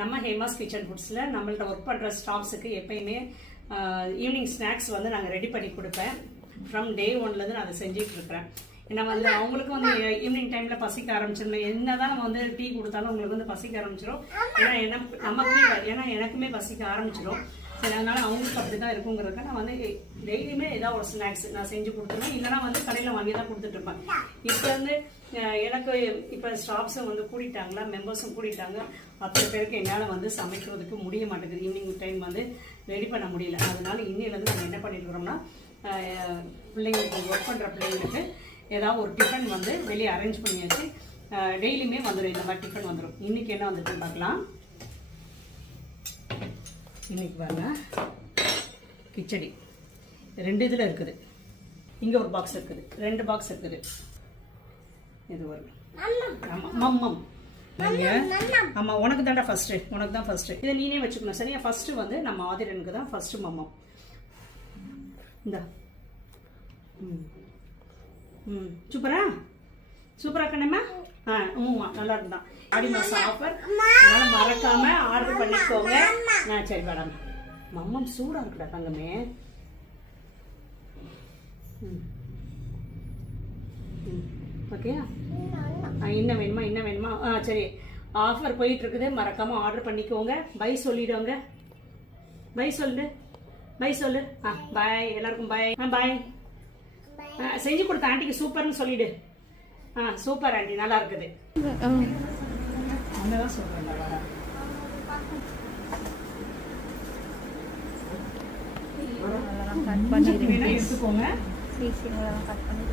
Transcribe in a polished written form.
நம்ம ஹேமாஸ் கிச்சன் ஃபுட்ஸில் நம்மள்ட்ட ஒர்க் பண்ணுற ஸ்டாஃப்ஸுக்கு எப்பயுமே ஈவினிங் ஸ்நாக்ஸ் வந்து நாங்கள் ரெடி பண்ணி கொடுப்பேன். ஃப்ரம் டே ஒன்லேருந்து நான் அதை செஞ்சுட்டு இருக்கிறேன். ஏன்னா வந்து அவங்களுக்கு வந்து ஈவினிங் டைமில் பசிக்க ஆரம்பிச்சிடும். என்ன தான் நம்ம வந்து டீ கொடுத்தாலும் அவங்களுக்கு வந்து பசிக்க ஆரம்பிச்சிடும். ஏன்னா எனக்குமே பசிக்க ஆரம்பிச்சிடும். சரி, அதனால அவங்களுக்கு அப்படி தான் இருக்குங்கிறதுக்கு நான் வந்து டெய்லியுமே ஏதாவது ஒரு ஸ்நாக்ஸ் நான் செஞ்சு கொடுத்துருவேன். இல்லைனா வந்து கடையில் வாங்கி தான் கொடுத்துட்ருப்பேன். இப்போ வந்து எனக்கு இப்போ ஸ்டாஃப்ஸும் வந்து கூட்டிட்டாங்களா, மெம்பர்ஸும் கூட்டிட்டாங்க. 10 பேருக்கு என்னால் வந்து சமைக்கிறதுக்கு முடிய மாட்டேங்குது. ஈவினிங் டைம் வந்து ரெடி பண்ண முடியல. அதனால இன்னிலேருந்து நம்ம என்ன பண்ணியிருக்கிறோம்னா, பிள்ளைங்களுக்கு ஒர்க் பண்ணுற பிள்ளைங்களுக்கு ஏதாவது ஒரு டிஃபன் வந்து வெளியே அரேஞ்ச் பண்ணியாச்சு. டெய்லியுமே வந்துடும், இந்த மாதிரி டிஃபன் வந்துடும். இன்றைக்கி என்ன வந்துட்டு பார்க்கலாம். இன்றைக்கி பாருங்க, கிச்சடி 2 இதில் இருக்குது. இங்கே ஒரு பாக்ஸ் இருக்குது, 2 பாக்ஸ் இருக்குது. இது ஒரு மம்மம். ஆமாம், உனக்கு தான்டா ஃபஸ்ட்டு, உனக்கு தான் ஃபஸ்ட்டு. இதை நீனே வச்சுக்கணும் சரியா. ஃபஸ்ட்டு வந்து நம்ம ஆதிரனுக்கு தான் ஃபஸ்ட்டு மம்மம். இந்த சூப்பரா சூப்பரா கண்ணம்மா. நல்லா இருந்தான். ஆடி மாதம் ஆஃபர், அதனால மறக்காம ஆர்டர் பண்ணிக்கோங்க. சரி மேடம், மம்மம் சூடாக இருக்குடா தங்கமே. ஓகே, என்ன வேணுமா என்ன வேணுமா? சரி, ஆஃபர் போயிட்டு இருக்குது, மறக்காம ஆர்டர் பண்ணிக்கோங்க. பை சொல்லிடுவாங்க. பை சொல்லு, பை சொல்லு. பாய் எல்லாருக்கும். பாய். பாய். செஞ்சு கொடுத்த ஆண்டிக்கு சூப்பர்னு சொல்லிடு. சூப்பர் ஆண்டி, நல்லா இருக்குது. அண்ணதான் சொல்றேன். எடுத்துக்கோங்க. கட் பண்ணி